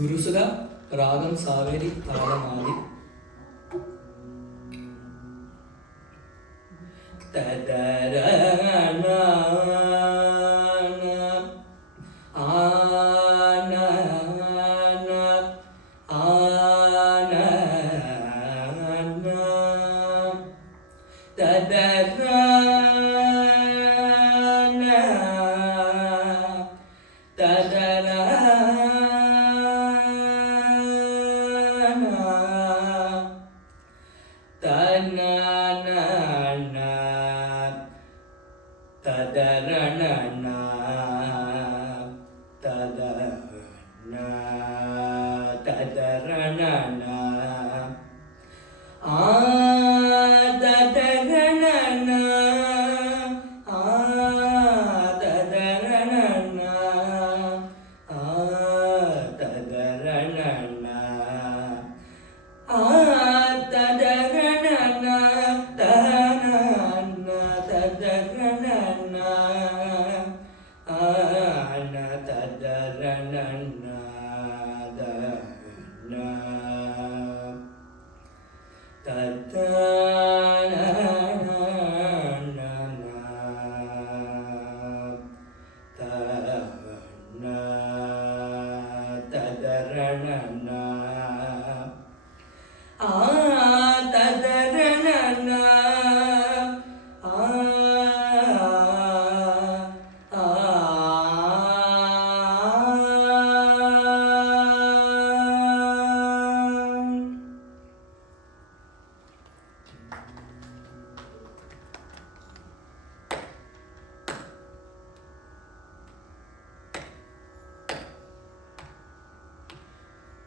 దురుసుగా రాగం సావేరి తాళమాది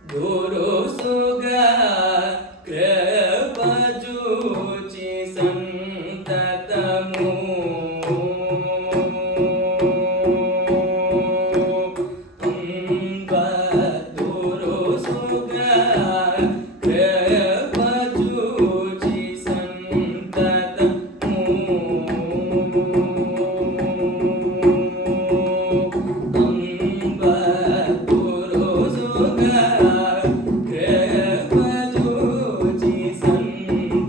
దురుసుగా కృపజూచి సంతతము దురుసుగా కృపజూచి సంతతము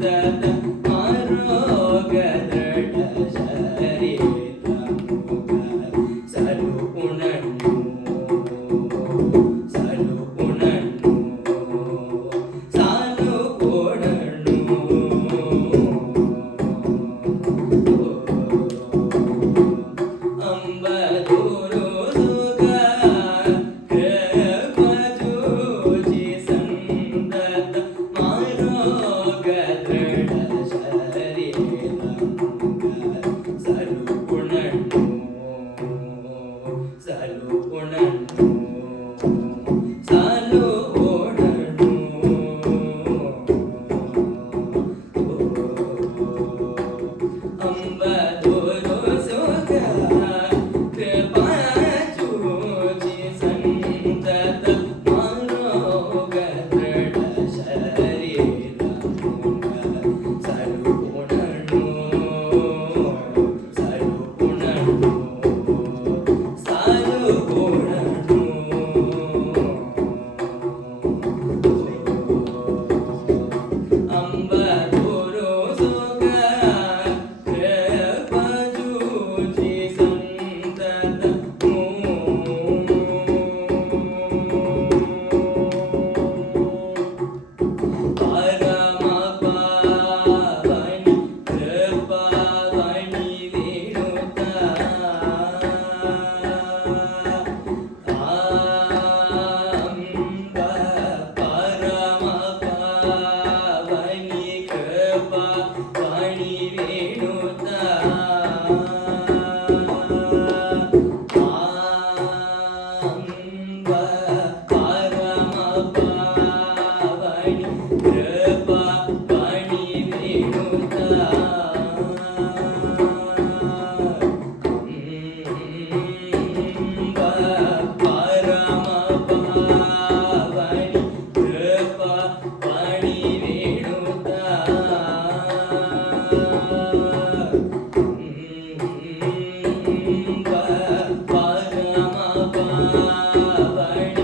Bye.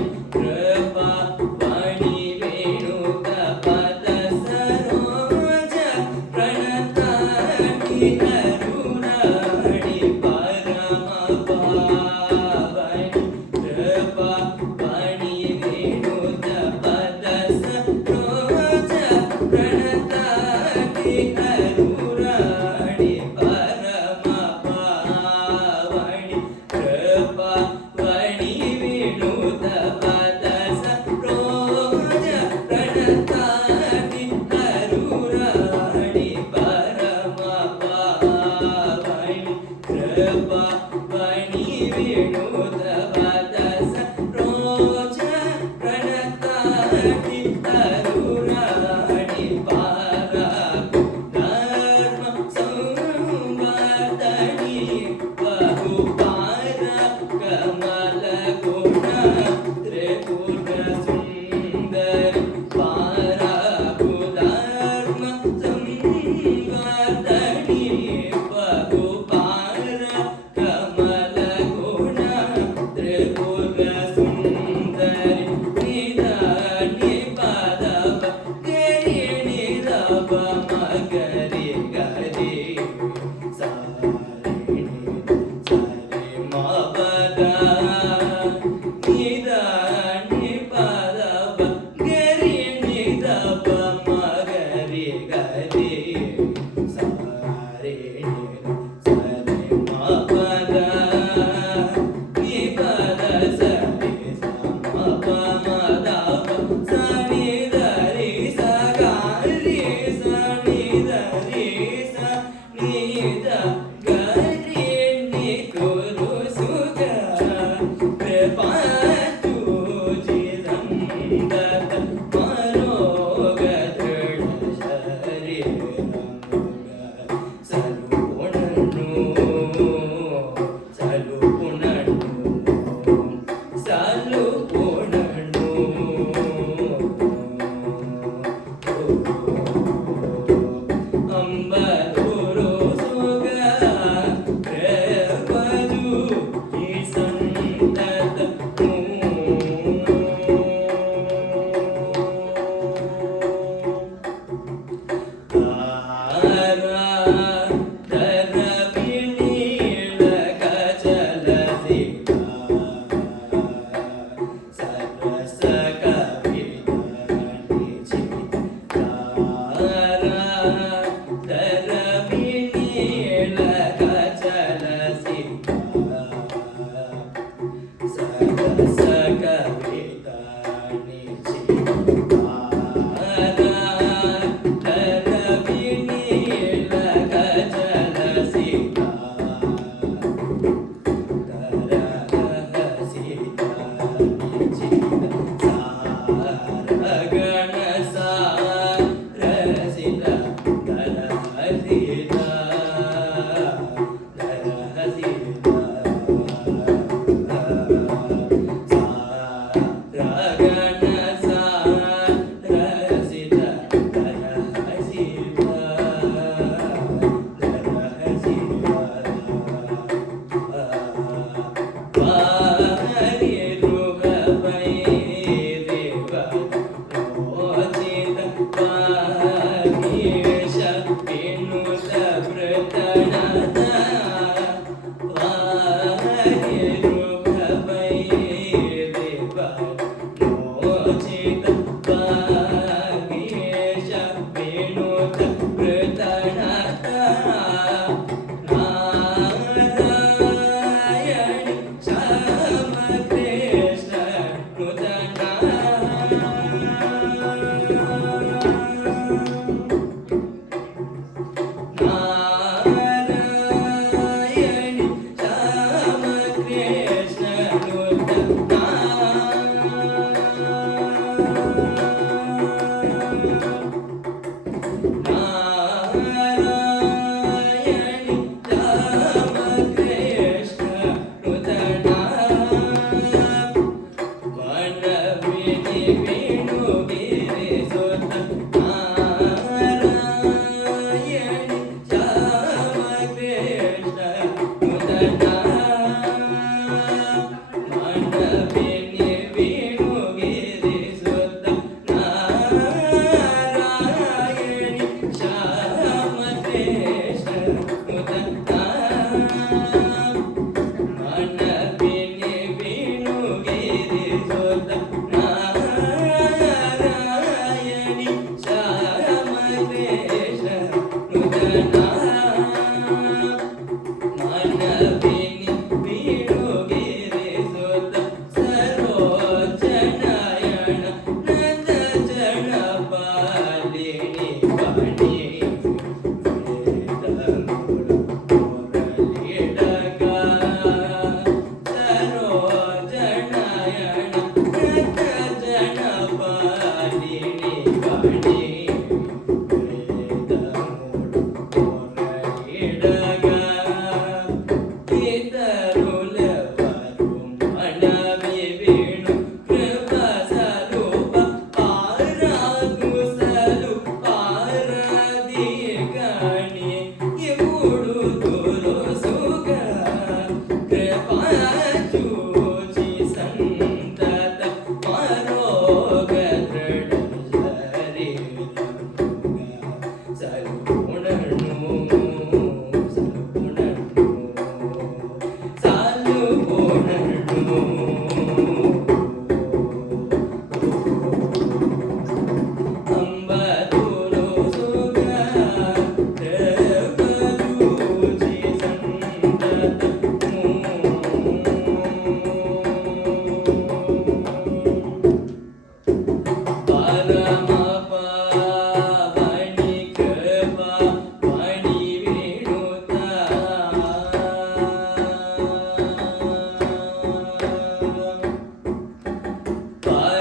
sa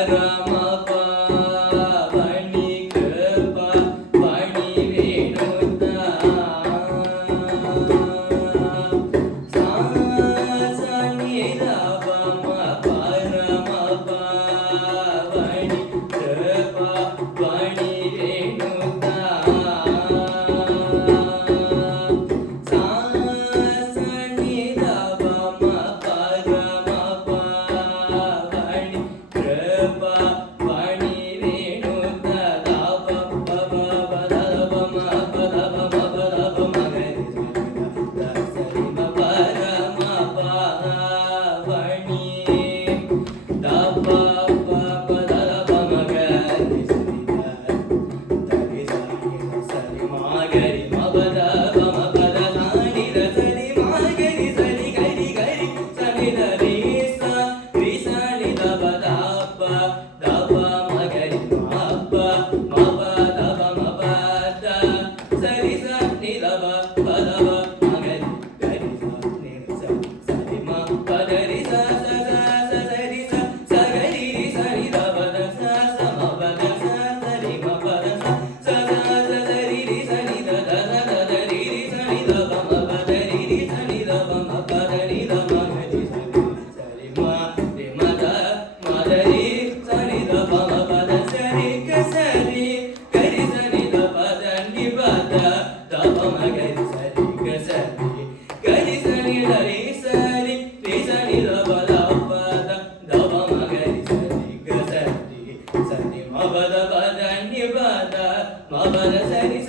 ರಮ ಪ ವಣಿ ಕೃಪ ವಣಿ ವೇಣುತ ಸಾ ಸ ನಿ ದ ಪ ಮ ಪ ರಮ ಪ ವಣಿ ಕೃಪ ವಣಿ ವೇಣುತ ಸಾ ಸ ನಿ ದ ಪ ಮ ಪ ರಮ ಪ ವಣಿ ಕೃಪ ವಣಿ ವೇಣುತ ದ ಪ ಪ ಪ ಪ ದ ಪ ಮ ಪ ದ ಪ ಮ ಪ ದ ಪ ಮ ಗ ರಿ ದ ಸ ರಿ ಮ ಪ ರ ಮ ಪ ವಣಿ ದ ಪ ಪ ಪ ದ ಪ ಮ ಗ ರಿ ಸ ರಿ ದ ದ ರಿ ಸ ರಿ ದ ಸ ರಿ ಮ ಗ ರಿ ಮ ಪ ದ ಪ ಮ ಪ ದ ಸ ನಿ ದ ಸ ರಿ ಮ ಗ ರಿ ಸ ರಿ ಗ ರಿ ಗ ರಿ ಸ ನಿ ದ ರಿ ಸ ನಿ ದ ಪ ದ ಪ ಮ ಗ ರಿ ಮ ಪ ದ ಪ ಮ ಪ ದ ಸ ರಿ ಸ ನಿ ದ ಪ ದ ಪ ಮ ಗ ರಿ ಗ ರಿ ಸ ನಿ ಸ ಸ ರಿ ಮ ಪ ದ ರಿ ಸ ಸ ಸ ಸ ಸ ರಿ ಸ ಸ ಗ ರಿ ರಿ ಸ ನಿ ದ ಪ ದ ಸ ಸ ಮ ಪ ದ ಸ ಸ ರಿ ಮ ಪ ದ ಸ ಸ ಸ ಸ ಸ ರಿ ರಿ ಸ ನಿ the the the the the ರಿ ರಿ ಸ ನಿ ದ ಪ ಮ ಪ ದ ರಿ ರಿ ಸ ನಿ ದ ಪ ಮ ಪ ದ ನಿ ದ ಮ ಗ ರಿ ಸ ರಿ ಮ ರಿ ಮ ದ ಮ ದ ರಿ ಸ ನಿ ದ ಪ ಮ ಪ ದ ಸ ರಿ ಗ ಸ ರಿ ಗ ರಿ ಸ ನಿ ದ ಪ ದ ನಿ ಪ ದ ದ ಪ ಮ ಗ ರಿ ಸ ರಿ ಗ ಸ ರಿ ಗ ರಿ ಸ ನಿ ದ ರಿ ಸ ರಿ ಸ ನಿ ದ ಪ ದ ಪ ದ ದ ಪ ಮ ಗ ರಿ ಸ ರಿ ಗ ಸ ರಿ ಸ ನಿ ಮ ಪ ದ ಪ ದ ನಿ ಪ ದ ಮ ಪ ದ ಸ ರಿ ಸ